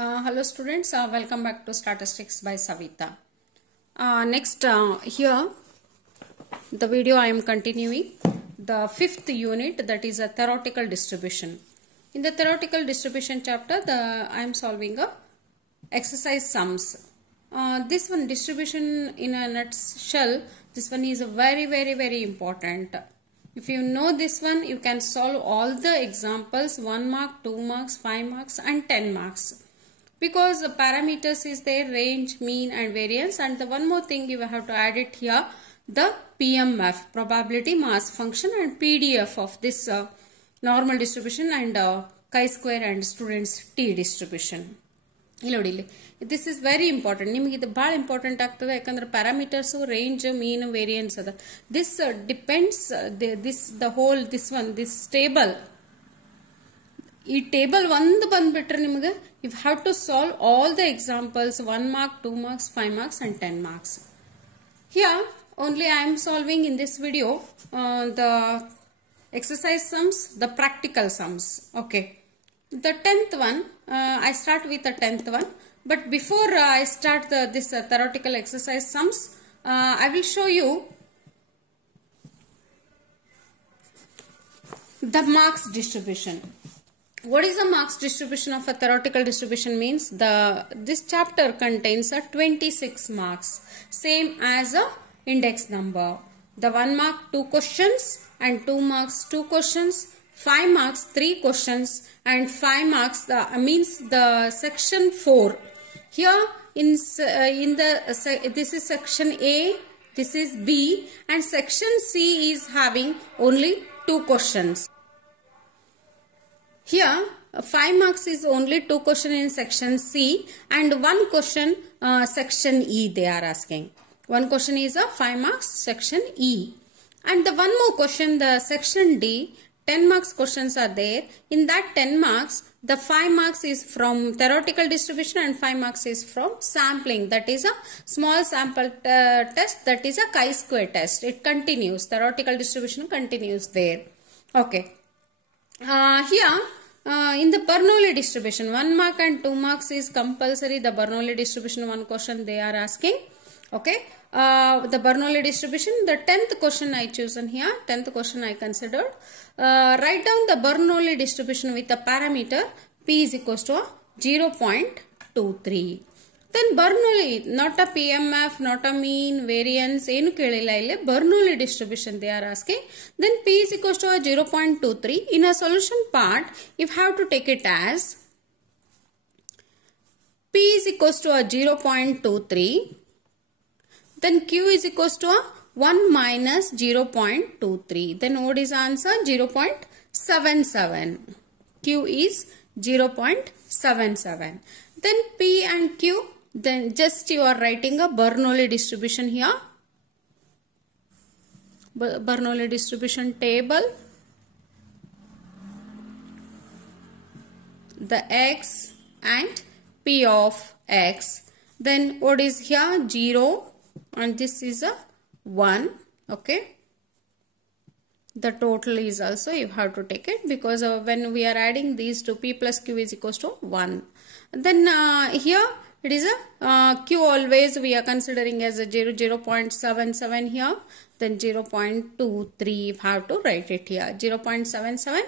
Hello students, welcome back to Statistics by Savita. Next here the video I am continuing the fifth unit, that is a theoretical distribution. In the theoretical distribution chapter I am solving a exercise sums. This one distribution in a nutshell, this one is very important. If you know this one, you can solve all the examples 1 mark, 2 marks, 5 marks and 10 marks. Because the parameters is there, range, mean and variance, and the one more thing you have to add it here, the PMF, probability mass function, and PDF of this normal distribution and chi-square and students T distribution. This is very important. Nimage idu bhal important agtade yakandre parameters, range, mean, variance ada. This depends this table. ಈ table ಒಂದು ಬಂದ್ಬಿಟ್ರೆ ನಿಮಗೆ you have to solve all the examples 1 mark, 2 marks, 5 marks and 10 marks. Here only I am solving in this video the exercise sums, the practical sums. Okay. The 10th one, I start with the 10th one. But before I start this theoretical exercise sums, I will show you the marks distribution. What is the marks distribution of a theoretical distribution means? This chapter contains 26 marks, same as a index number. The 1 mark 2 questions and 2 marks 2 questions, 5 marks 3 questions and 5 marks means the section 4. Here this is section A, this is B, and section C is having only 2 questions. Here 5 marks is only 2 questions in section C and 1 question section E they are asking. 1 question is a 5 marks section E. And the one more question, the section D, 10 marks questions are there. In that 10 marks, the 5 marks is from theoretical distribution and 5 marks is from sampling. That is a small sample test, that is a chi-square test. It continues, theoretical distribution continues there. Okay. Here in the Bernoulli distribution, 1 mark and 2 marks is compulsory. The Bernoulli distribution, 1 question they are asking. Okay. The Bernoulli distribution, the 10th question I chosen here, 10th question I considered. Write down the Bernoulli distribution with a parameter P is equals to 0.23. Then Bernoulli, not a PMF, not a mean, variance, enu kelila ille, Bernoulli distribution they are asking. Then P is equals to 0.23. In a solution part, you have to take it as P is equals to 0.23. Then Q is equals to 1 minus 0.23. Then what is the answer? 0.77. Q is 0.77. Then P and Q, then just you are writing a Bernoulli distribution here. Bernoulli distribution table. The X and P of X. Then what is here? 0 and this is a 1. Okay. The total is also you have to take it because when we are adding these two, P plus Q is equals to 1. Then here it is a Q always we are considering as a 0.77 here. Then 0.23 you have to write it here. 0.77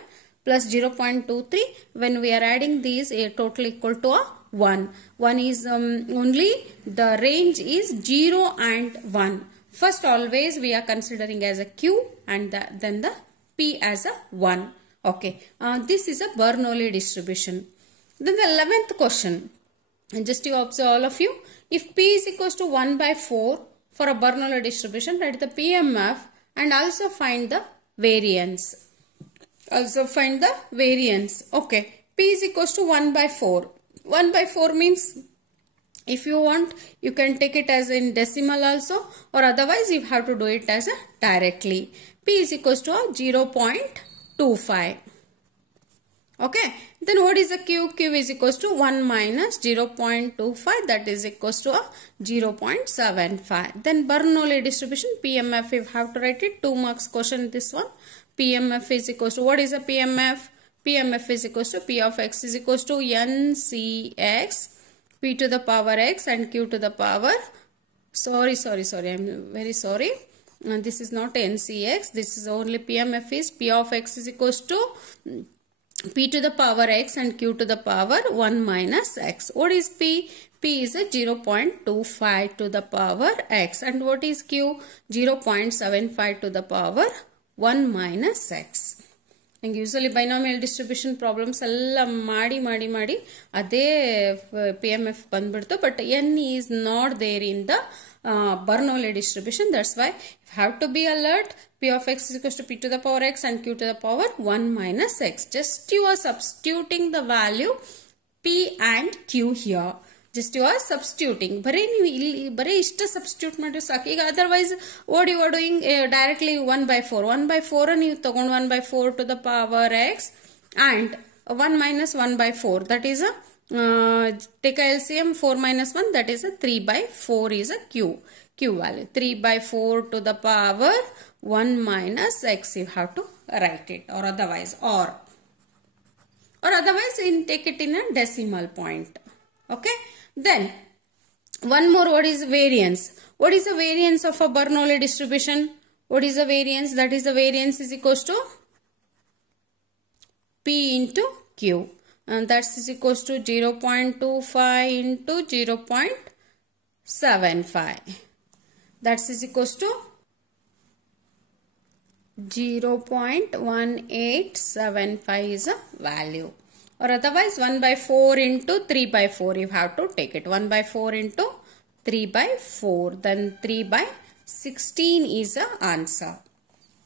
plus 0.23. When we are adding these, a total equal to a 1. 1 is only the range is 0 and 1. First always we are considering as a Q and then the P as a 1. Okay. This is a Bernoulli distribution. Then the 11th question. And just you observe all of you. If P is equals to 1 by 4 for a Bernoulli distribution, write the PMF and also find the variance. Okay. P is equals to 1 by 4. 1 by 4 means if you want, you can take it as in decimal also, or otherwise you have to do it as a directly. P is equals to 0.25. Okay. Then what is a Q? Q is equals to 1 minus 0.25, that is equals to 0.75. Then Bernoulli distribution PMF you have to write it. 2 marks question this one. PMF is equals to, what is a PMF? PMF is equals to P of x is equals to NCX, P to the power x and Q to the power, sorry, I'm very sorry. This is not NCX, this is only PMF is P of x is equals to P to the power x and Q to the power 1 minus x. What is P? P is a 0.25 to the power x. And what is Q? 0.75 to the power 1 minus x. And usually binomial distribution problems alla ಮಾಡಿ ಅದೇ PMF ಬಂದ್ಬಿಡ್ತು. But n is not there in the Bernoulli distribution. That's why you have to be alert. P of x is equal to P to the power x and Q to the power 1 minus x. Just you are substituting the value P and Q here. Just you are substituting. Bare ishta substitute madre saku. Otherwise, what you are doing directly 1 by 4. 1 by 4 and you tagon 1 by 4 to the power x and 1 minus 1 by 4. That is a take a LCM 4 minus 1, that is a 3 by 4 is a Q value. 3 by 4 to the power 1 minus x you have to write it, or otherwise you take it in a decimal point. Okay. Then one more, what is variance? What is the variance of a Bernoulli distribution? What is the variance? That is the variance is equals to P into Q. And that is equals to 0.25 into 0.75. That is equals to 0.1875 is a value. Or otherwise 1 by 4 into 3 by 4 you have to take it. 1 by 4 into 3 by 4. Then 3 by 16 is the answer.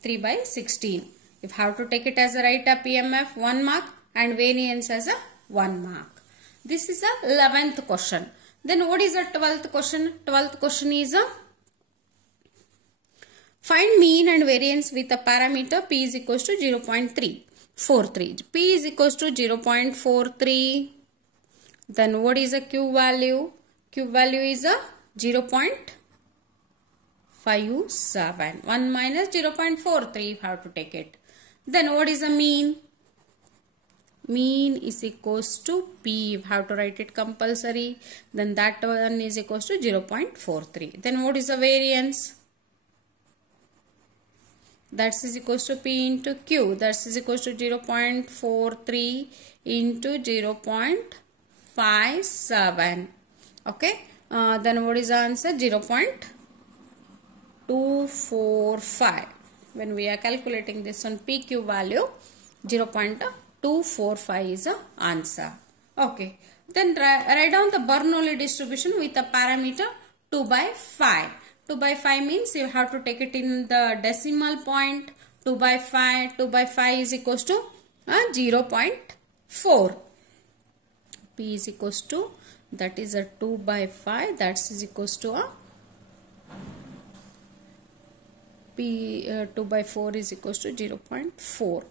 3 by 16. You have to take it as a right up PMF 1 mark and variance as a 1 mark. This is a 11th question. Then what is a 12th question? 12th question is a find mean and variance with a parameter P is equals to 0.343. P is equals to 0.43. Then what is a Q value? Q value is a 0.57. 1 minus 0.43 you have to take it. Then what is a mean? Mean is equals to P. You have to write it compulsory. Then that one is equals to 0.43. Then what is the variance? That is equals to P into Q. That is equals to 0.43 into 0.57. Okay. Then what is the answer? 0.245. When we are calculating this on PQ value, 0.245 is the answer. Okay. Then write down the Bernoulli distribution with a parameter 2 by 5. 2 by 5 means you have to take it in the decimal point. 2 by 5. 2 by 5 is equals to 0.4. P is equals to, that is a 2 by 5. That is equals to a P 2 by 4 is equals to 0.4.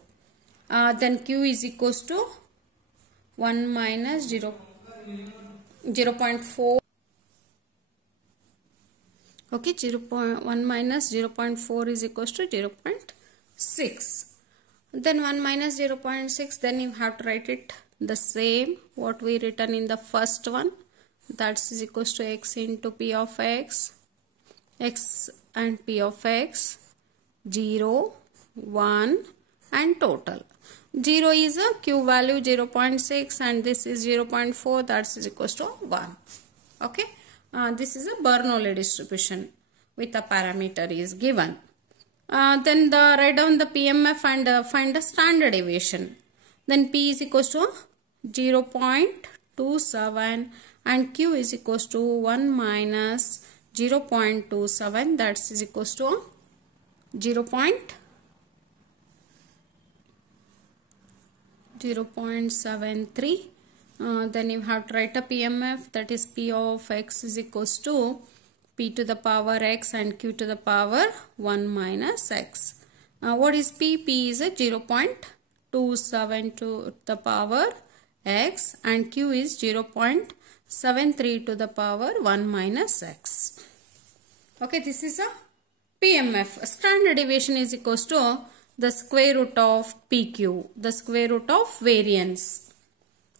Then Q is equals to 1 minus 0.4. Okay, 1 minus 0.4 is equals to 0.6. Then 1 minus 0.6, then you have to write it the same what we written in the first one. That is equals to x into P of x. X and P of x, 0, 1 and total. 0 is a Q value 0.6 and this is 0.4, that is equals to 1. Okay. This is a Bernoulli distribution with a parameter is given. Then write down the PMF and find the standard deviation. Then P is equals to 0.27 and Q is equals to 1 minus 0.27, that is equals to 0.73. Then you have to write a PMF, that is P of x is equals to P to the power x and Q to the power 1 minus x. What is P? P is a 0.27 to the power x and Q is 0.73 to the power 1 minus x. Okay, this is a PMF. Standard deviation is equals to the square root of PQ, the square root of variance.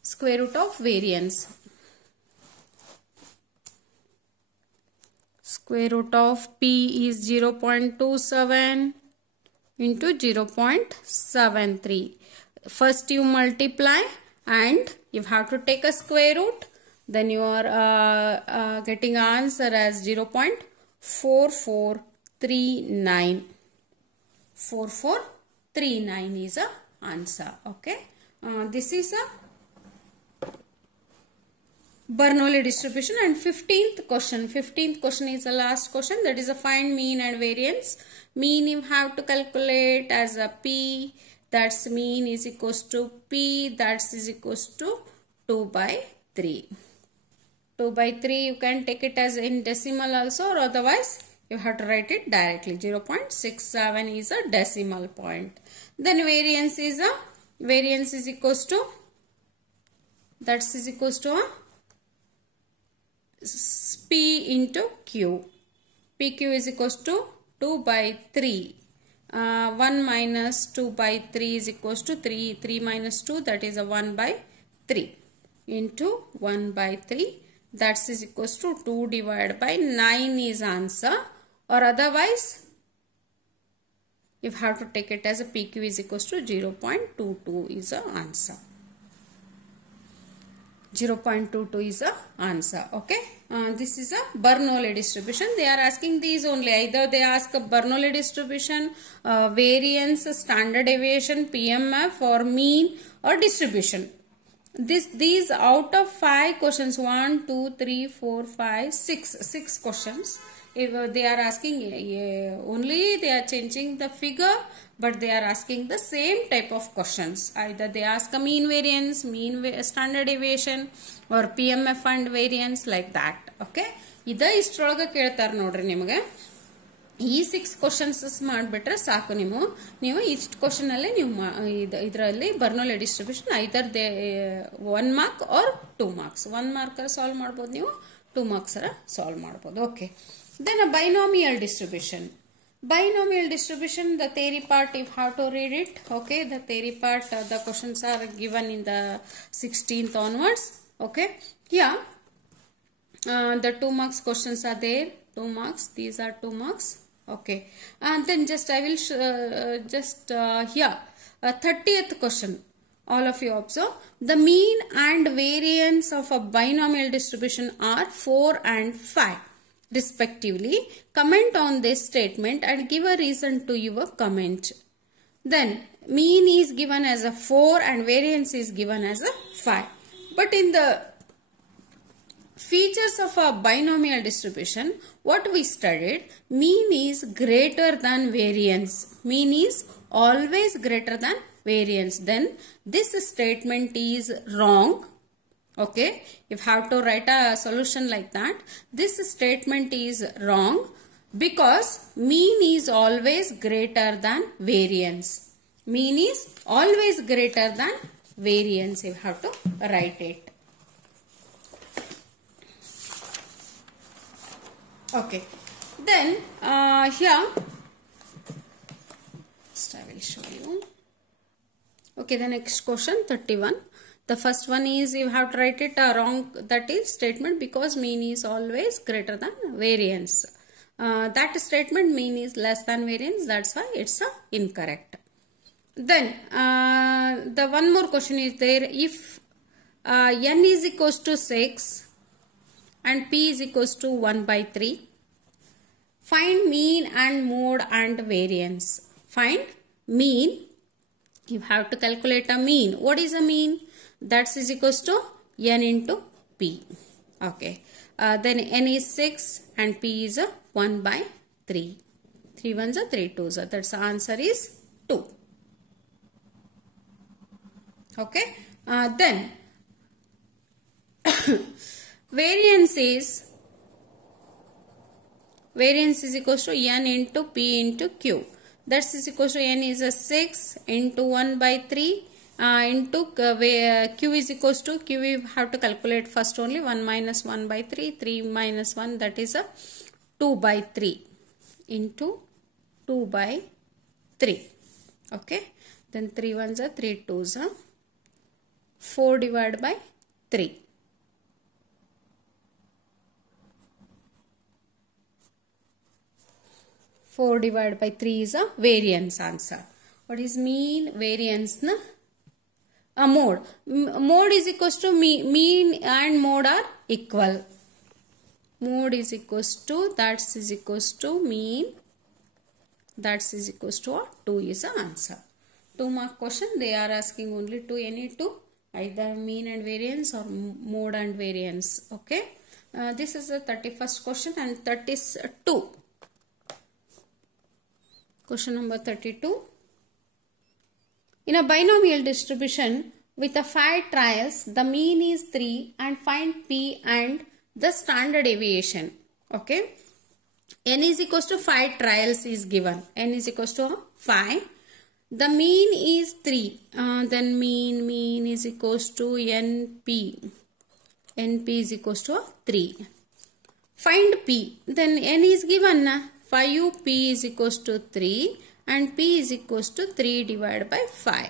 Square root of variance. Square root of P is 0.27 into 0.73. First you multiply and you have to take a square root. Then you are getting answer as 0.4439. 4439 is a answer. Okay. This is a Bernoulli distribution. And 15th question. 15th question is the last question. That is a find mean and variance. Mean you have to calculate as a P. That's mean is equals to P. That's is equals to 2 by 3. 2 by 3 you can take it as in decimal also, or otherwise you have to write it directly. 0.67 is a decimal point. Then variance is equals to, that's is equals to a P into Q. PQ is equals to 2 by 3. 1 minus 2 by 3 is equals to 3. 3 minus 2, that is a 1 by 3 into 1 by 3. That is equals to 2 divided by 9 is answer, or otherwise you have to take it as a PQ is equals to 0.22 is the answer. 0.22 is the answer. Okay. This is a Bernoulli distribution. They are asking these only. Either they ask a Bernoulli distribution, variance, standard deviation, PMF, or mean, or distribution. These out of 5 questions, 1, 2, 3, 4, 5, 6 questions. If they are asking only, they are changing the figure, but they are asking the same type of questions. Either they ask a mean variance, standard deviation, or PMF and variance, like that. Okay. Ida istrolaga keltar nodri nimage. ಈ 6 questions ಮಾಡಿಬಿಟ್ರೆ ಸಾಕು. ನೀವು ಇಷ್ಟು question ಅಲ್ಲಿ ನೀವು ಇದರಲ್ಲಿ Bernoulli distribution either 1 mark or 2 marks. 1 mark solve ಮಾಡ್ಬೋದು, ನೀವು 2 ಮಾರ್ಕ್ಸ್ ಸಾಲ್ವ್ ಮಾಡ್ಬೋದು. Okay. Then binomial distribution. Binomial distribution, the theory part you have to read it. Okay, the theory part, the questions are given in the 16th onwards. Okay, yeah, the 2 marks questions are there. 2 marks, these are 2 marks. Okay, and then just I will here 30th question. All of you observe. The mean and variance of a binomial distribution are 4 and 5. Respectively. Comment on this statement and give a reason to your comment. Then mean is given as a 4 and variance is given as a 5. But in the features of a binomial distribution, what we studied, mean is greater than variance. Mean is always greater than variance. Then this statement is wrong. Okay, if you have to write a solution like that, this statement is wrong because mean is always greater than variance. Mean is always greater than variance. You have to write it. Okay, then here I will show you. Okay, the next question 31. The first one is you have to write it wrong, that is statement because mean is always greater than variance. That statement mean is less than variance, that's why it's incorrect. Then the one more question is there. If n is equals to 6 and p is equals to 1 by 3, find mean and mode and variance. Find mean, you have to calculate a mean. What is a mean? That is equals to n into p. Okay. Then n is 6 and p is 1 by 3. 3 ones are 3 twos. That's the answer is 2. Okay. Then variance is equals to n into p into q. That is equals to n is a 6 into 1 by 3. Into q is equals to q, we have to calculate first only 1 minus 1 by 3, 3 minus 1, that is a 2 by 3 into 2 by 3. Okay, then 3 ones are 3 twos are 4 divided by 3. Four divided by 3 is a variance answer. What is mean, variance na? A mode. Mode is equals to mean and mode are equal. Mode is equals to, that is equals to mean, that is equals to 2 is the answer. 2 mark question, they are asking only to any two, either mean and variance or mode and variance. Okay, this is the 31st question and 32. Question number 32. In a binomial distribution with a 5 trials, the mean is 3 and find P and the standard deviation. Okay, n is equals to 5 trials is given. N is equals to 5. The mean is 3. Then mean is equals to NP. NP is equals to 3. Find P. Then n is given na. 5 P is equals to 3 and P is equals to 3 divided by 5.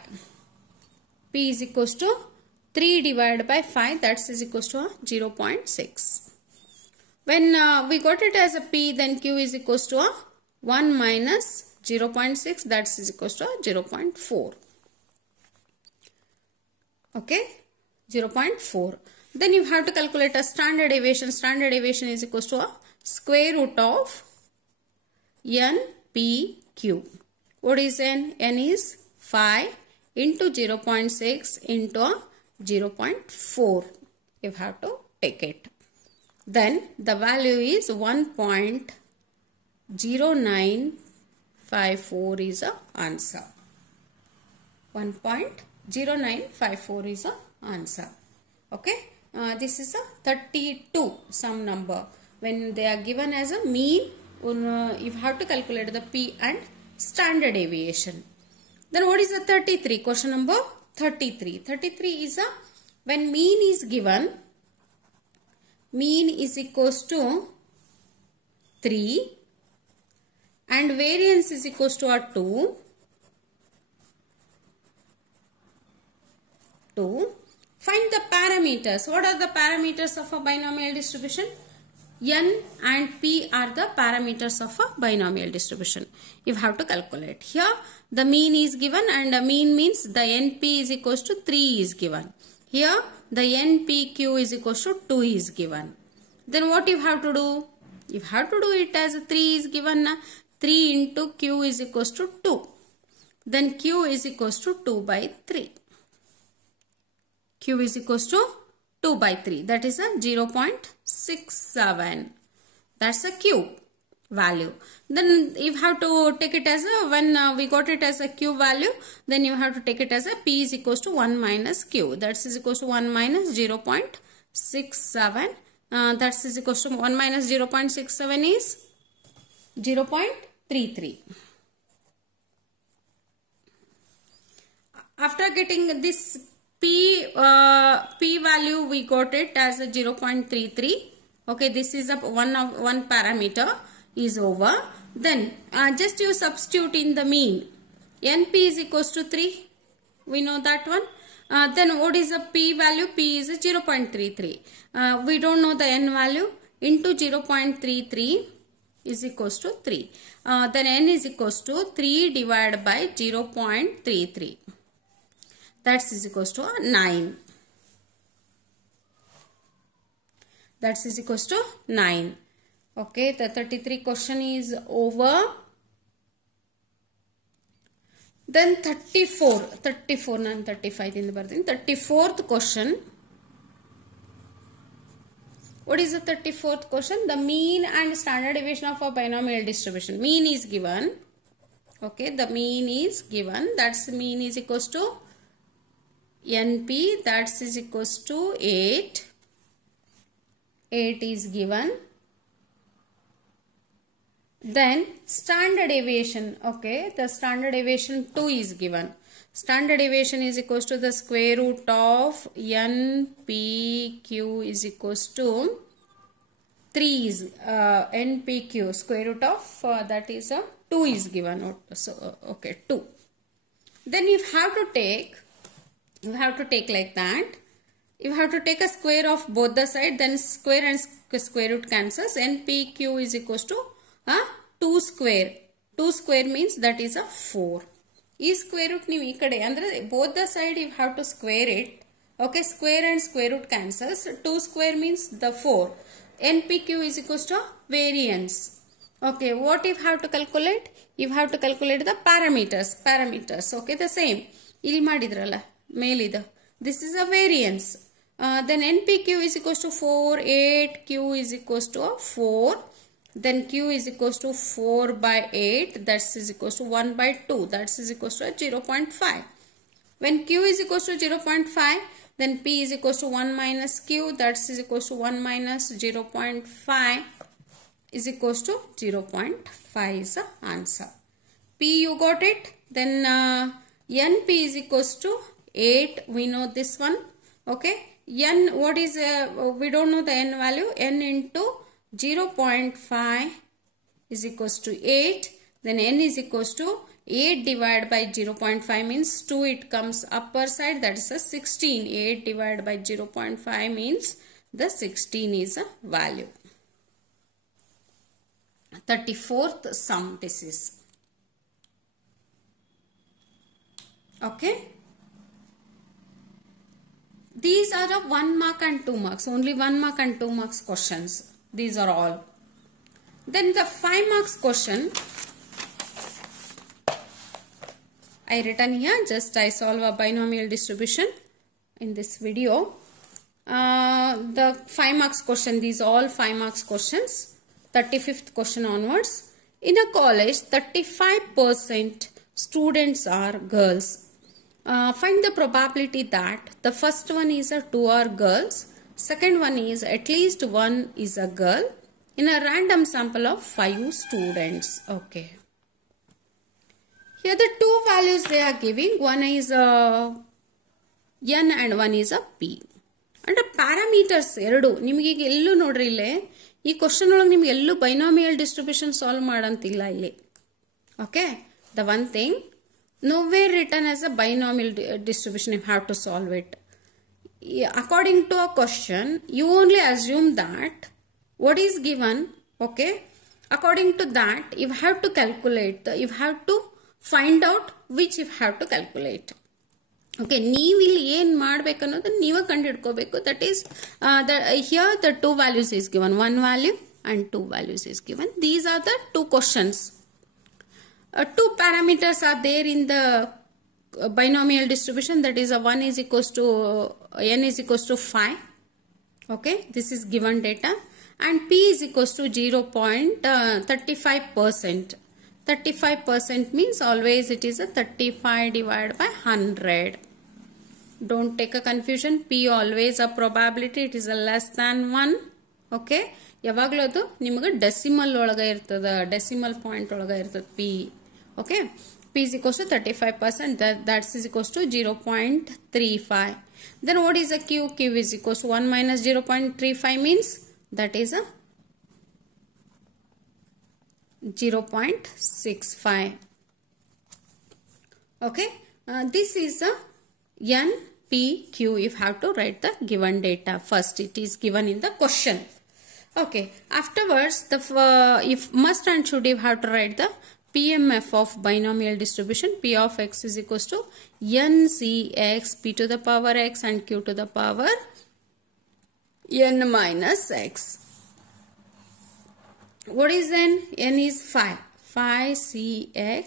P is equals to 3 divided by 5, that is equals to 0.6. When we got it as a P, then Q is equals to 1 minus 0.6, that is equals to 0.4. Okay, 0.4. Then you have to calculate a standard deviation. Standard deviation is equals to a square root of NPQ. What is n? N is 5 into 0.6 into 0.4. You have to take it. Then the value is 1.0954 is the answer. 1.0954 is the answer. Okay. This is a 32 some number. When they are given as a mean, you have to calculate the P and standard deviation. Then what is the 33? Question number 33. 33 is a, when mean is given, mean is equals to 3 and variance is equals to 2. Find the parameters. What are the parameters of a binomial distribution? N and P are the parameters of a binomial distribution. You have to calculate. Here the mean is given and the mean means the NP is equals to 3 is given. Here the NPQ is equals to 2 is given. Then what you have to do? You have to do it as 3 is given. 3 into Q is equals to 2. Then Q is equals to 2 by 3. Q is equals to 2 by 3. That is a 0.67. That's a Q value. Then you have to take it as a, when we got it as a Q value, then you have to take it as a P is equals to 1 minus Q. That is equals to 1 minus 0.67. That is equals to 1 minus 0.67 is 0.33. After getting this P value, we got it as a 0.33. Okay, this is a one parameter is over. Then just you substitute in the mean. NP is equals to 3. We know that one. Then what is the P value? P is 0.33. We don't know the N value. Into 0.33 is equals to 3. Then N is equals to 3 divided by 0.33. That is equals to 9. That is equals to 9. Okay, the 33 question is over. Then 34 nan 35 in the 34th question. What is the 34th question? The mean and standard deviation of a binomial distribution. Mean is given. Okay, the mean is given. That's mean is equals to NP, that is equals to 8. 8 is given. Then standard deviation. Okay, the standard deviation 2 is given. Standard deviation is equals to the square root of NPQ is equals to 3 is NPQ square root of that is 2 is given. So okay, 2. Then you have to take like that. You have to take a square of both the side, then square and square root cancels. NPQ is equals to 2 square. 2 square means that is a 4. This square root ನೀವು ಈ ಕಡೆ ಅಂದ್ರೆ both the side you have to square it. Okay, square and square root cancels. 2 square means the 4. NPQ is equals to variance. Okay, what you have to calculate? You have to calculate the parameters. Okay, the same. ಇಲ್ಲಿ ಮಾಡಿದ್ರಲ್ಲ ಮೇಲಿದ. This is a variance. Then NPQ is equals to 4, 8, Q is equals to 4. Then Q is equals to 4 by 8, that is equals to 1 by 2, that is equals to 0.5. When Q is equals to 0.5, then P is equals to 1 minus Q, that is equals to 1 minus 0.5 is equals to 0.5 is the answer. P you got it. Then NP is equals to 8, we know this one. Okay, N, what is, we don't know the N value. N into 0.5 is equals to 8. Then N is equals to 8 divided by 0.5 means 2, it comes upper side, that is a 16. 8 divided by 0.5 means the 16 is a value. 34th sum this is. Okay. These are the 1 mark and 2 marks. Only 1 mark and 2 marks questions. These are all. Then the 5 marks question. I written here, just I solve a binomial distribution in this video. The 5 marks question, these all 5 marks questions. 35th question onwards. In a college, 35% students are girls. Find the probability that the first one is a 2 are girls, second one is at least 1 is a girl in a random sample of 5 students. Okay. Here the 2 values they are giving. One is a N and one is a P. And the parameters ಎರಡು ನಿಮಗೆ ಈಗ ಎಲ್ಲೂ ನೋಡ್ರಿ ಇಲ್ಲೇ ಈ question ಒಳಗೆ ನಿಮಗೆ ಎಲ್ಲೂ ಬೈನಾಮಿಯಲ್ ಡಿಸ್ಟ್ರಿಬ್ಯೂಷನ್ ಸಾಲ್ವ್ ಮಾಡಂತಿಲ್ಲ ಇಲ್ಲಿ. Okay. The one thing, nowhere written as a binomial distribution, you have to solve it. According to a question, you only assume that what is given, okay, according to that, you have to calculate, you have to find out which you have to calculate. Okay, ನೀವು ಇಲ್ಲಿ ಏನು ಮಾಡಬೇಕು ಅನ್ನೋದನ್ನ ನೀವೇ ಕಂಡುಹಿಡ್ಕೋಬೇಕು. That is, here the 2 values is given, 1 value and 2 values is given. These are the 2 questions. 2 parameters are there in the binomial distribution, that is 1 is equals to N is equals to 5. Okay, this is given data, and P is equals to 0.35%. 35% means always it is a 35 divided by 100. Don't take a confusion. P always a probability, it is a less than 1. Okay, ಯಾವಾಗಲೂ ಅದು ನಿಮಗೆ decimal ಒಳಗೆ ಇರ್ತದೆ, decimal point ಒಳಗೆ ಇರ್ತದೆ P. Okay, P is equals to 35%, that is equals to 0.35. Then what is a Q? Q is equals to 1 minus 0.35 means that is a 0.65. Okay, this is a N, P, Q. You have to write the given data first. It is given in the question. Okay, afterwards the if must and should you have to write the PMF of binomial distribution. P of x is equals to NCX, P to the power x and Q to the power N minus x. What is N? N is 5. 5CX,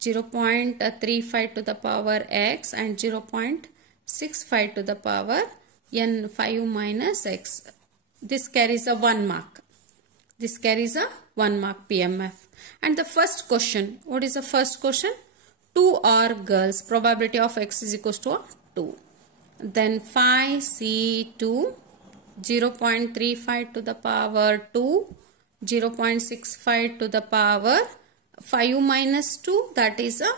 0.35 to the power x and 0.65 to the power N 5 minus x. This carries a 1 mark. This carries a 1 mark PMF. And the first question, what is the first question? 2 are girls. Probability of x is equals to 2. Then 5C2, 0.35 to the power 2, 0.65 to the power 5 minus 2, that is a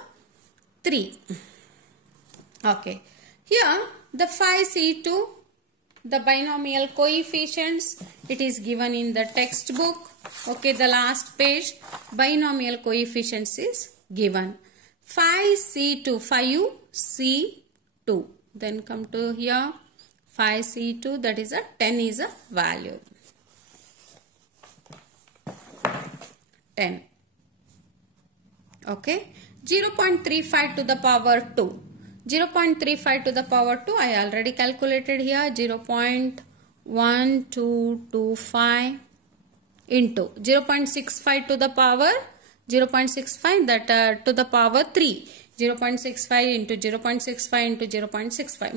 3. Okay. Here the 5C2, the binomial coefficients, it is given in the textbook. Okay, the last page, binomial coefficients is given. 5C2, 5C2. Then come to here 5C2, that is a 10 is a value. 10. Okay. 0.35 to the power 2. 0.35 to the power 2 I already calculated here. 0.1225 into 0.65 to the power 0.65, that to the power 3. 0.65 into 0.65 into 0.65.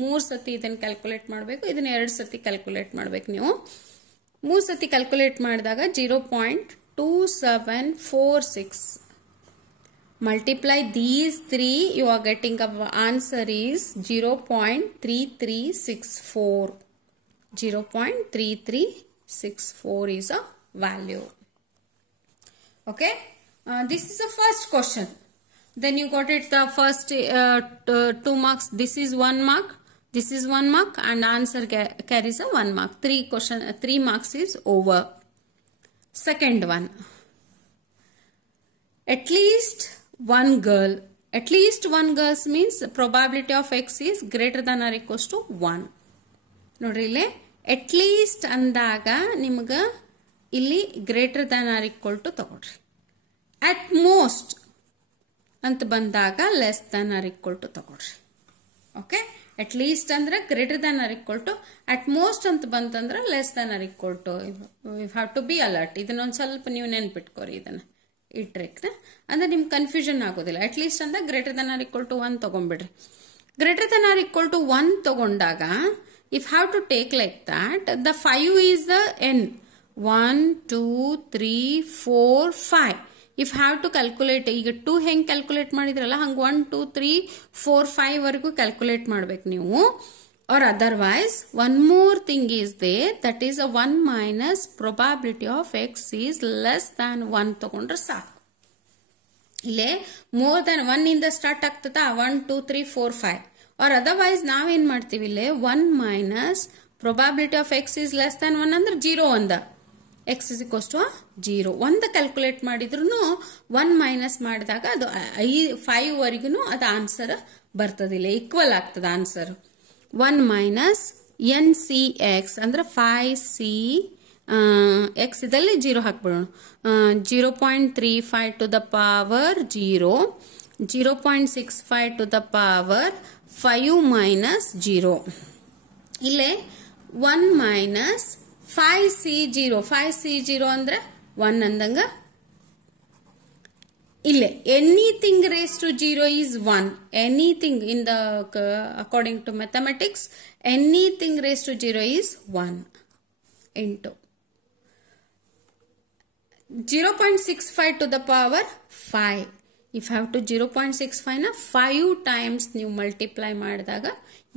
ಮೂರು ಸತಿ ಇದನ್ನು calculate ಮಾಡಬೇಕು. ಇದನ್ನ 2 ಸತಿ calculate ಮಾಡಬೇಕು ನೀವು. 3 ಸತಿ calculate ಮಾಡಿದಾಗ 0.2746. Multiply these 3, you are getting a answer is 0.3364. 0.3364 is a value. Okay, this is the first question. Then you got it the first 2 marks. This is 1 mark. This is 1 mark, and answer carries a 1 mark. 3 marks is over. Second one. At least one girl. At least one girl means probability of x is greater than or equals to 1. ನೋಡ್ರಿ ಇಲ್ಲಿ at least ಅಂದಾಗ ನಿಮಗ ಇಲ್ಲಿ greater than or equal to ತಗೊಳ್ರಿ. At most ಅಂತ ಬಂದಾಗ less than or equal to ತಗೊಳ್ರಿ. Okay, at least ಅಂದ್ರೆ greater than or equal to, at most ಅಂತ ಬಂತಂದ್ರೆ less than or equal to. You have to be alert. ಇದನ್ನೊಂದು ಸ್ವಲ್ಪ ನೀವು ನೆನ್ಪಿಟ್ಕೋರಿ ಇದನ್ನ, ಈ ಟ್ರಿಕ್ನ. ಅಂದ್ರೆ ನಿಮ್ಗೆ ಕನ್ಫ್ಯೂಷನ್ ಆಗೋದಿಲ್ಲ. ಅಟ್ ಲೀಸ್ಟ್ ಅಂದ್ರೆ greater than or equal to 1 ತಗೊಂಡ್ಬಿಡ್ರಿ. Greater than or equal to 1 ತಗೊಂಡಾಗ if have to take like that, the 5 is the N. 1 2 3 4 5. If have to calculate, ಈಗ 2 ಹೆಂಗೆ ಕ್ಯಾಲ್ಕುಲೇಟ್ ಮಾಡಿದ್ರಲ್ಲ ಹಂಗೆ 1 2 3 4 5 ವರೆಗೂ ಕ್ಯಾಲ್ಕುಲೇಟ್ ಮಾಡ್ಬೇಕು ನೀವು. Or otherwise, one more thing is there, that is a 1 minus probability of x is less than 1 ತಗೊಂಡ್ರೆ ಸಾಕು. ಇಲ್ಲೇ more than 1 ಇಂದ ಸ್ಟಾರ್ಟ್ ಆಗ್ತದ 1 2 3 4 5. Or otherwise ನಾವೇನ್ ಮಾಡ್ತೀವಿ ಇಲ್ಲೇ 1 minus probability of x is less than 1 ಅಂದ್ರೆ 0 ಒಂದ, x is equals to 0 ಒಂದು ಕ್ಯಾಲ್ಕುಲೇಟ್ ಮಾಡಿದ್ರು 1 ಮೈನಸ್ ಮಾಡಿದಾಗ ಅದು 5 ವರೆಗೂ ಅದು ಆನ್ಸರ್ ಬರ್ತದಿಲ್ಲ, ಈಕ್ವಲ್ ಆಗ್ತದ ಆನ್ಸರ್. 1 minus NCX ಅಂದ್ರೆ 5C x ಇದರಲ್ಲಿ 0 ಹಾಕ್ಬಿಡೋಣ. 0.35 to the power 0, 0.65 to the power 5 minus 0. ಇಲ್ಲೇ 1 minus 5C0. 5C0 ಅಂದ್ರೆ 1 ಅಂದಂಗ. ಇಲ್ಲೇ anything raise to 0 is 1. Anything in the according to mathematics anything raise to 0 is 1 into 0.65 to the power 5. If you have to 0.65 na 5 times ನೀವು multiply ಮಾಡಿದಾಗ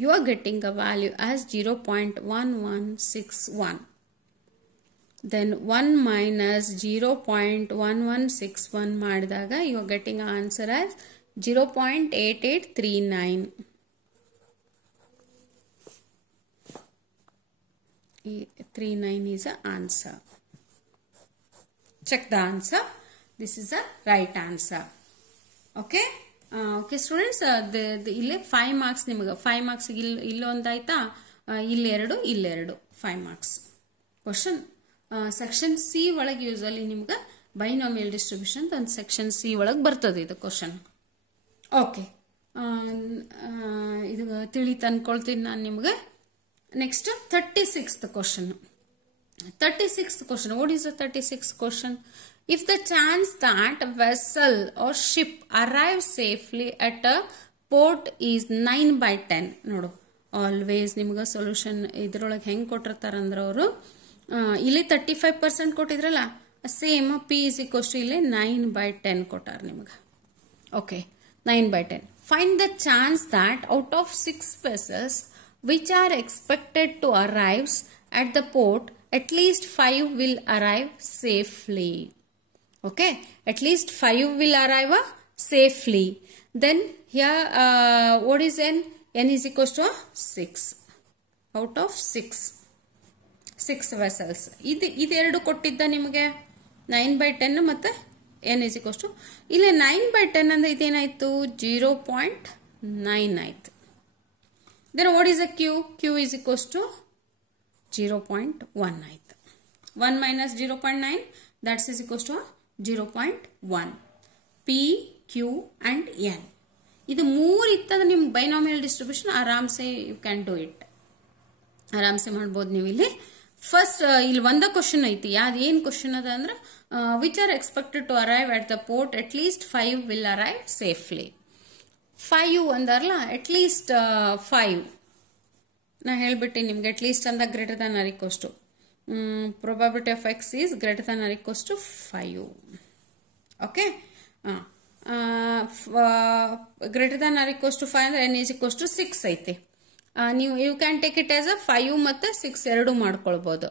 you are getting a value as 0.1161. Then 1 minus 0.1161 ಮಾಡಿದಾಗ you are getting an answer as 0.8839. 39 is the answer. Check the answer. This is the right answer. Okay. Okay students, ಇಲ್ಲಿ 5 marks ನಿಮಗೆ 5 marks ಇಲ್ಲೊಂದಾಯ್ತಾ, ಇಲ್ಲೆರಡು 5 marks. Question section C ಒಳಗೆ usually ನಿಮ್ಗೆ binomial distribution ಒಂದು section C ಒಳಗೆ ಬರ್ತದೆ ಇದು question. Okay, ಇದು ತಿಳಿತು ಅನ್ಕೊಳ್ತೀನಿ ನಾನು ನಿಮ್ಗೆ. Next 36th question. 36th question. What is the 36th question? If the chance that a vessel or ship arrives safely at a port is 9/10. ನೋಡು, ಆಲ್ವೇಸ್ ನಿಮ್ಗೆ ಸೊಲ್ಯೂಷನ್ ಇದ್ರೊಳಗೆ ಹೆಂಗೆ ಕೊಟ್ಟಿರ್ತಾರಂದ್ರೆ ಅವರು ಇಲ್ಲಿ 35% ಕೊಟ್ಟಿದ್ರಲ್ಲ, same P is equals to ಇಲ್ಲಿ 9/10 ಕೊಟ್ಟಾರ ನಿಮ್ಗೆ. Okay, 9/10. Find the chance that out of 6 vessels which are expected to arrive at the port, at least 5 will arrive safely. Okay, at least 5 will arrive safely. Then here what is n? N is equals to 6. Out of 6 vessels. ಇದು ಎರಡು ಕೊಟ್ಟಿದ್ದ ನಿಮಗೆ 9/10 ಮತ್ತೆ n is equals to ಇಲ್ಲಿ 9/10 ಅಂದ್ರೆ ಇದೇನಾಯ್ತು 0.9 ಆಯ್ತು. then what is the q? q is equals to 0.1 ಆಯ್ತು. 1 minus 0.9 that is equals to 0.1. p q and n ಇದು ಮೂರು ಇತ್ತದ ನಿಮ್ಮ ಬೈನಾಮಿಯಲ್ ಡಿಸ್ಟ್ರಿಬ್ಯೂಷನ್ ಆರಾಮ್ಸೆ ಯು ಕ್ಯಾನ್ ಡೂ ಇಟ್, ಆರಾಮ್ಸೆ ಮಾಡ್ಬೋದು ನೀವು. ಇಲ್ಲಿ ಫಸ್ಟ್ ಇಲ್ಲಿ ಒಂದ ಕ್ವಶನ್ ಐತಿ, ಅದೇನು ಕ್ವಶನ್ ಅದ ಅಂದ್ರೆ which are expected to arrive at the port at least 5 will arrive safely. 5 ಅಂದಾರಲ್ಲ, ಅಟ್ ಲೀಸ್ಟ್ 5 ನಾ ಹೇಳ್ಬಿಟ್ಟು ನಿಮ್ಗೆ ಅಟ್ ಲೀಸ್ಟ್ ಅಂದಾಗ greater than or equals to probability of x is greater than or equals to 5. okay, greater than or equals to 5 ಅಂದ್ರೆ n is equals to 6 ಐತಿ. ನೀವು you can take it as a 5 ಮತ್ತು 6 ಎರಡು ಮಾಡ್ಕೊಳ್ಬೋದು.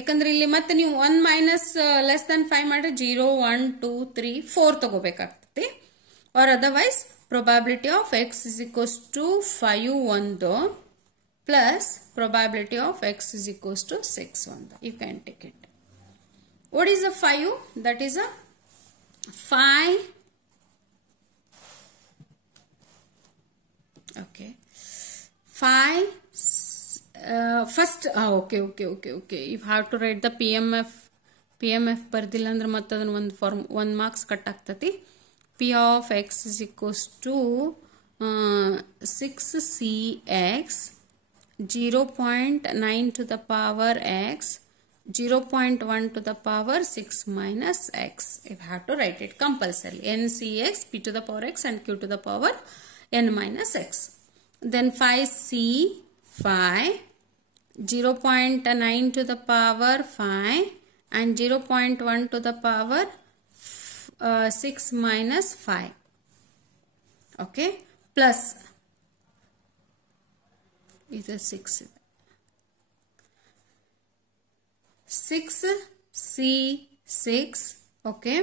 ಯಾಕಂದ್ರೆ ಇಲ್ಲಿ ಮತ್ತೆ ನೀವು 1 ಮೈನಸ್ ಲೆಸ್ ದನ್ 5 ಮಾಡಿದ್ರೆ 0 1 2 3 4 ತಗೋಬೇಕಾಗ್ತದೆ. Or otherwise probability of x is equals to 5 ಒಂದು plus probability of x is equals to 6 ಒಂದು. You can take it. What is a 5? That is a 5. Okay. 5 first okay. You have to write the PMF ಬರ್ದಿಲ್ಲ ಅಂದ್ರೆ ಮತ್ತೆ ಅದನ್ನ ಒಂದು form 1 marks cut ಆಗ್ತತಿ. P of x is equals to 6cx 0.9 to the power x 0.1 to the power 6 minus x. You have to write it compulsory. NCX p to the power x and q to the power n minus x. Then 5c 5 0.9 to the power 5 and 0.1 to the power 6 minus 5. Okay, plus ಇದು 6 6c6 okay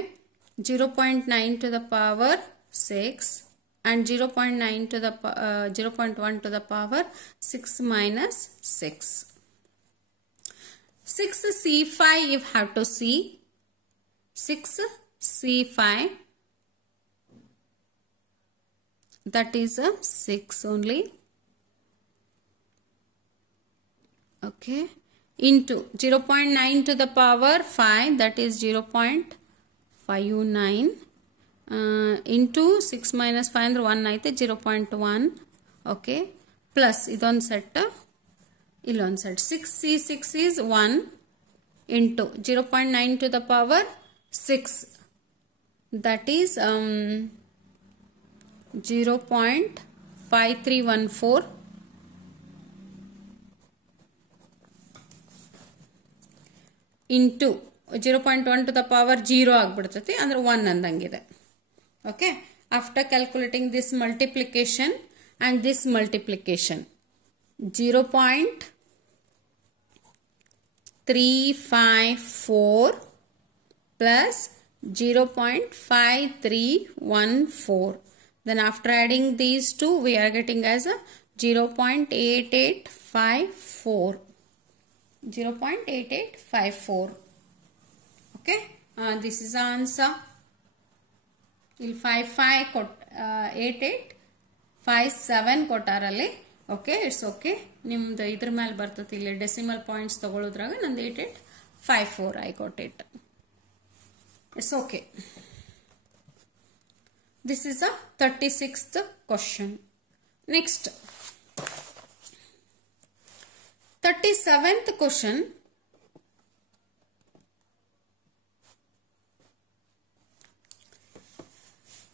0.9 to the power 6 and 0.9 to the 0.1 to the power 6 minus 6. 6c5 you have to see 6c5 that is a 6 only. Okay, into 0.9 to the power 5 that is 0.59 into 6 minus 5 ಅಂದ್ರೆ 1 ಆಯ್ತು 0.1. okay, plus ಇದೊಂದು set ಇಲ್ಲೊಂದು set 6c6 is 1 into 0.9 to the power 6 that is 0.5314 into 0.1 to the power 0 ಆಗ್ಬಿಡ್ತೈತಿ ಅಂದ್ರೆ 1 ಅಂದಂಗಿದೆ. okay, after calculating this multiplication and this multiplication 0.354 plus 0.5314. then after adding these two we are getting as a 0.8854. 0.8854. okay, this is the answer. ಇಲ್ಲಿ 55 ಕೊಟ್ 8857 ಕೊಟ್ಟಾರಲ್ಲಿ. Okay, it's okay, ನಿಮ್ದು ಇದ್ರ ಮೇಲೆ ಬರ್ತದೆ. ಇಲ್ಲಿ decimal points ತಗೊಳ್ಳೋದ್ರಾಗ ನಂದು 8854 I got it. It's okay. This is a 36th question. Next 37th question.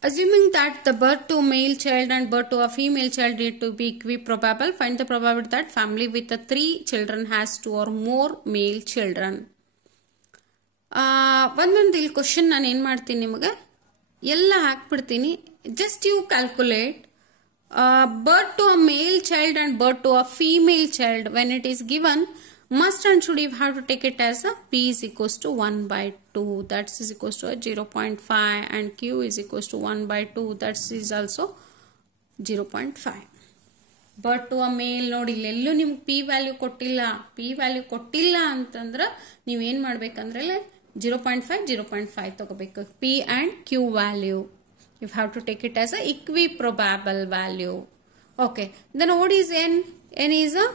Assuming that the birth to a male child and birth to a female child need to be equiprobable, find the probability that family with the 3 children has 2 or more male children. ಒಂದೊಂದು ಇಲ್ಲಿ question ನಾನು ಏನು ಮಾಡ್ತೀನಿ, ನಿಮಗೆ ಎಲ್ಲ ಹಾಕ್ಬಿಡ್ತೀನಿ. Just you calculate birth to a male child and birth to a female child when it is given, must and should you have to take it as a p is equals to 1/2, that is equals to a 0.5 and q is equals to 1/2, that is also 0.5. birth to a male ನೋಡಿ ಇಲ್ಲೆಲ್ಲೂ ನಿಮ್ಗೆ p value ಕೊಟ್ಟಿಲ್ಲ. p value ಕೊಟ್ಟಿಲ್ಲ ಅಂತಂದ್ರೆ ನೀವೇನು ಮಾಡ್ಬೇಕಂದ್ರೆ 0.5 ತಗೋಬೇಕು. P and Q value. You have to take it as a equiprobable value. Okay. Then what is N? N is a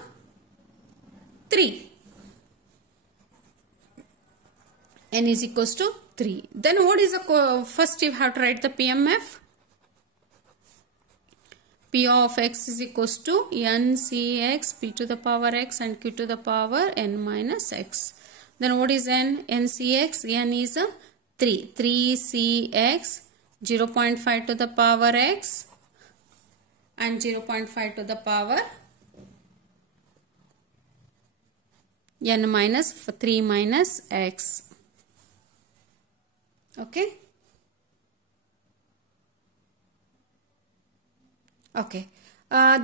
3. N is equals to 3. Then what is the first you have to write the PMF. P of x is equals to NCX, P to the power x and Q to the power n minus x. Then what is n? NCX, n is a 3. 3CX, 0.5 to the power x and 0.5 to the power n minus 3 minus x. Okay. Okay.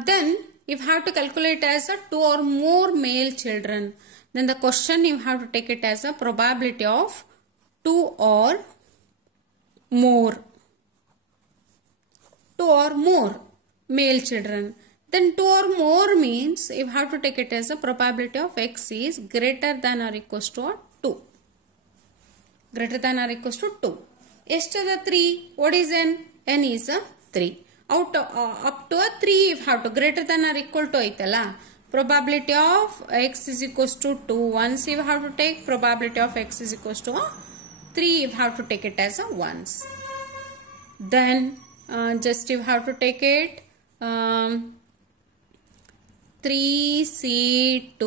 Then if you have to calculate as a 2 or more male children, then the question you have to take it as a probability of 2 or more. 2 or more male children. Then 2 or more means you have to take it as a probability of x is greater than or equals to 2. Greater than or equals to 2. Is to the 3. What is n? N is a 3. Out up to a 3 if have to greater than or equal to itala. Probability of x is equals to 2. Once you have to take probability of x is equals to 3, you have to take it as a once. Then just you have to take it 3C2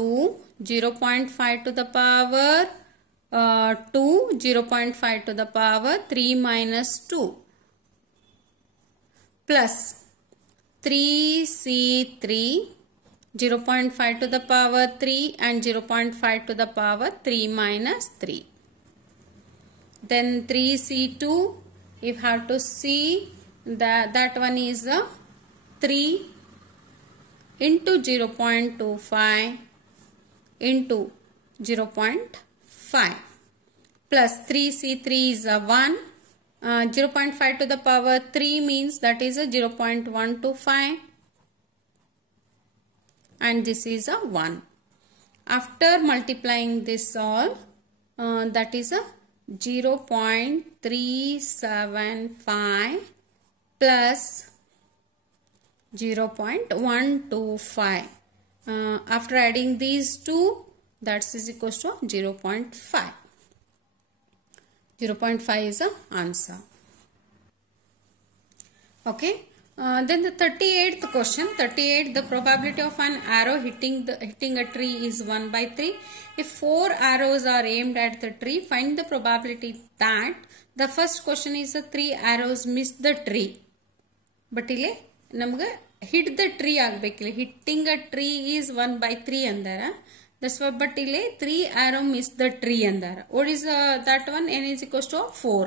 0.5 to the power 2, 0.5 to the power 3 minus 2 plus 3C3 0.5 to the power 3 and 0.5 to the power 3 minus 3. Then 3C2, if you have to see that one is a 3 into 0.25 into 0.5 plus 3C3 is a 1. 0.5 to the power 3 means that is a 0.125 and this is a 1. After multiplying this all, that is a 0.375 plus 0.125. After adding these two, that is equals to 0.5. 0.5 is the answer. Okay. Then the 38th question. 38, the probability of an arrow hitting a tree is 1 by 3. If 4 arrows are aimed at the tree, find the probability that the first question is 3 arrows miss the tree. But ಇಲ್ಲಿ ನಮಗೆ hit the tree ಆಗಬೇಕಿಲ್ಲ. Hitting a tree is 1 by 3 ಅಂದಾರ. That's why, but ಇಲ್ಲಿ 3 arrow miss the tree ಅಂದಾರ. What is that one? N is equals to 4.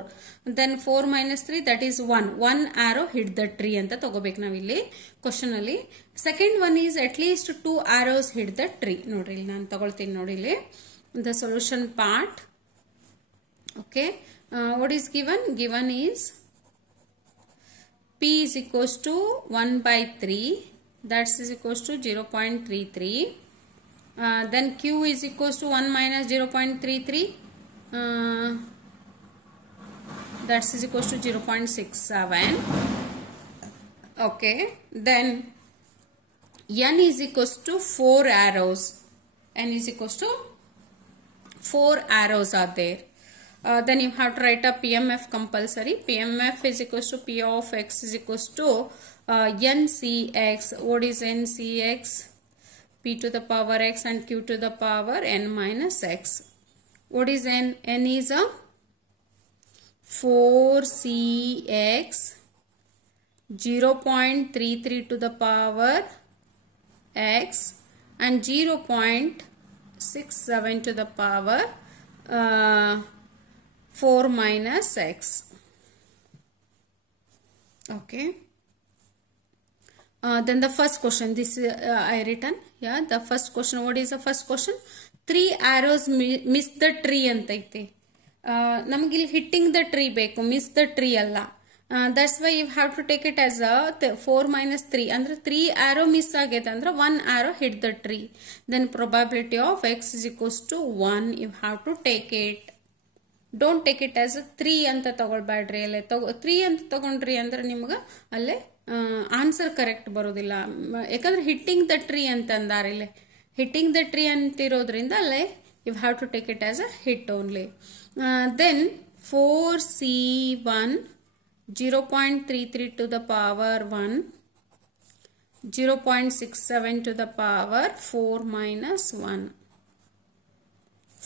Then 4 minus 3, that is 1. 1 arrow hit the tree ಅಂತ ತಗೋಬೇಕು ನಾವಿಲ್ಲಿ question ಅಲ್ಲಿ. Second one is at least 2 arrows hit the tree. ನೋಡ್ರಿ ಇಲ್ಲಿ ನಾನು ತಗೊಳ್ತೀನಿ ನೋಡಿ ಇಲ್ಲಿ. The solution part. Okay. What is given? Given is P is equals to 1 by 3. That is equals to 0.33. Then Q is equals to 1 minus 0.33. That is equals to 0.67. Okay. Then N is equals to 4 arrows. N is equals to 4 arrows are there. Then you have to write a PMF compulsory. PMF is equals to P of x is equals to NCX. What is NCX? P to the power x and Q to the power n minus x. What is n? N is a 4CX 0.33 to the power x and 0.67 to the power 4 minus x. Okay. Then the first question, this I written. Yeah, the first question. What is the first question? 3 arrows miss the tree antaithi. Namage illi hitting the tree beku, miss the tree alla. That's why you have to take it as a 4 minus 3. Andre 3 arrow miss agete andre 1 arrow hit the tree. Then probability of x is equals to 1. You have to take it. Don't take it as 3 ಅಂತ ತಗೊಳ್ಬೇಡ್ರಿ. ಅಲ್ಲೇ 3 ಅಂತ ತಗೊಂಡ್ರಿ ಅಂದ್ರೆ ನಿಮ್ಗೆ ಅಲ್ಲೇ answer correct ಬರೋದಿಲ್ಲ. ಯಾಕಂದ್ರೆ hitting the tree ಅಂತ ಅಂದಾರ ಇಲ್ಲಿ. ಹಿಟ್ಟಿಂಗ್ ದ ಟ್ರೀ ಅಂತಿರೋದ್ರಿಂದ ಅಲ್ಲೇ you have to take it as a hit only. Then 4C1 0.33 to the power 1, 0.67 to the power 4 minus 1.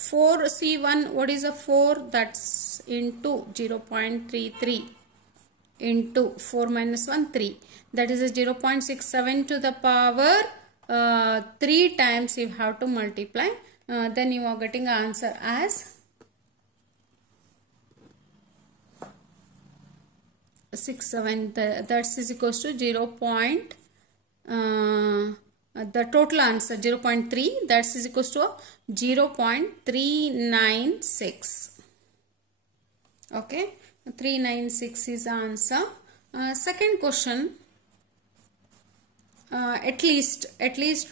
4C1, what is a 4? That's into 0.33 into 4 minus 1, 3. That is a 0.67 to the power 3 times you have to multiply. Then you are getting an answer as 67. That is equals to 0. The total answer 0.3, that is equals to 0.396. Okay, 396 is the answer. Second question, at least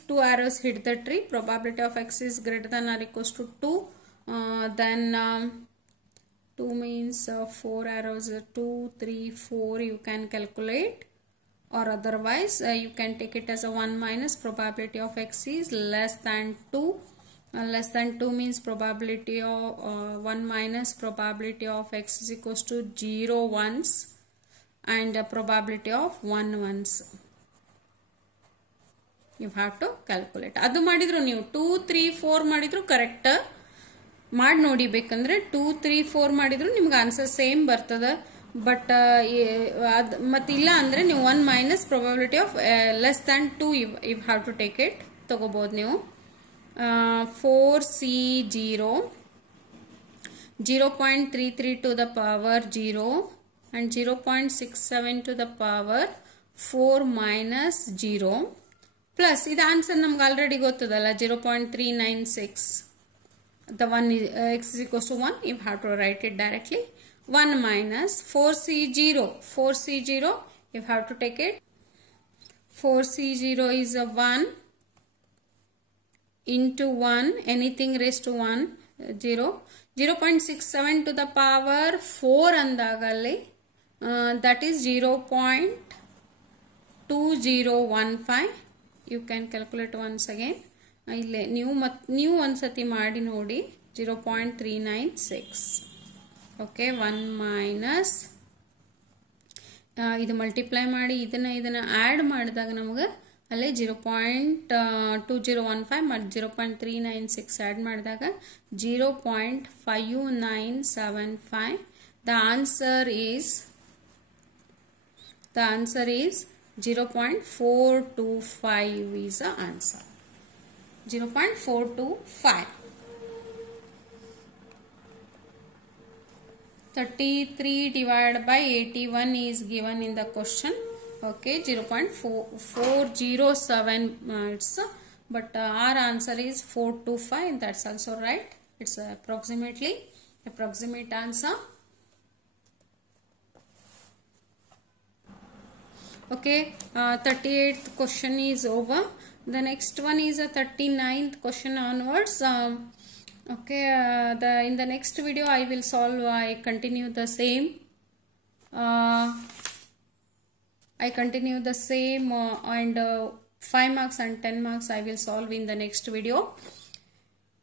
2 arrows hit the tree. Probability of x is greater than or equals to 2. Then 2 means 4 arrows, 2, 3, 4 you can calculate, or otherwise you can take it as a 1 minus probability of x is less than 2. Less than 2 means probability of 1 minus probability of x is equals to 0 ones and probability of 1 ones. You have to calculate. adu madidru ನೀವು 2 3 4 ಮಾಡಿದ್ರು correct ಮಾಡಿ ನೋಡಿ. ಬೇಕಂದ್ರೆ 2 3 4 ಮಾಡಿದ್ರು ನಿಮ್ಗೆ answer same ಬರ್ತದ. But ಮತ್ತೆ ಇಲ್ಲ ಅಂದ್ರೆ ನೀವು 1 minus probability of less than 2 you have to take it ತಗೋಬಹುದು ನೀವು. 4C0 0.33 to the power 0 and 0.67 to the power 4 minus 0 plus ಇದು ಆನ್ಸರ್ ನಮ್ಗೆ already ಗೊತ್ತದಲ್ಲ 0.396. The one is x is equals to 1, you have to write it directly. 1 minus 4C0, you have to take it. 4C0 is a 1 into 1, anything raised to 1, 0. 0.67 to the power 4 andagalli, that is 0.2015. You can calculate once again. ಇಲ್ಲಿ ನೀವು ಒಂದ್ಸತಿ ಮಾಡಿ ನೋಡಿ. 0.396. Okay, 1 minus ಇದು multiply ಮಾಡಿ ಇದನ್ನ add ಮಾಡಿದಾಗ ನಮಗೆ ಅಲ್ಲೇ 0.2015 ಮತ್ತು 0.396 ಆ್ಯಡ್ ಮಾಡಿದಾಗ 0.5975. The answer is 0.425 is the answer. 0.425. 33 divided by 81 is given in the question. Okay, 0.407 but our answer is 425, and that's also right. It's approximate answer. Okay, 38th question is over. The next one is a 39th question onwards. Okay, in the next video I will solve. I continue the same. And 5 marks and 10 marks I will solve in the next video.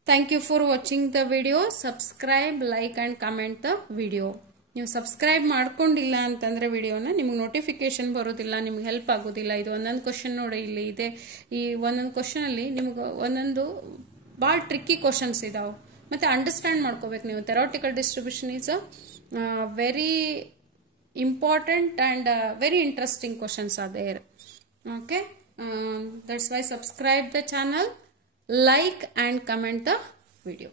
Thank you for watching the video. Subscribe, like and comment the video. ನೀವು subscribe ಮಾಡ್ಕೊಂಡಿಲ್ಲ ಅಂತಂದರೆ ವಿಡಿಯೋನ ನಿಮ್ಗೆ notification ಬರೋದಿಲ್ಲ, ನಿಮ್ಗೆ help ಆಗೋದಿಲ್ಲ. ಇದು ಒಂದೊಂದು ಕ್ವಶನ್ ನೋಡಿ, ಇಲ್ಲಿ ಇದೆ. ಈ ಒಂದೊಂದು ಕ್ವಶನಲ್ಲಿ ನಿಮ್ಗೆ ಒಂದೊಂದು ಭಾಳ ಟ್ರಿಕ್ಕಿ ಕ್ವಶನ್ಸ್ ಇದಾವೆ. ಮತ್ತು ಅಂಡರ್ಸ್ಟ್ಯಾಂಡ್ ಮಾಡ್ಕೋಬೇಕು ನೀವು. Theoretical distribution is very important and very interesting questions are there. Okay, that's why subscribe the channel, like and comment the video.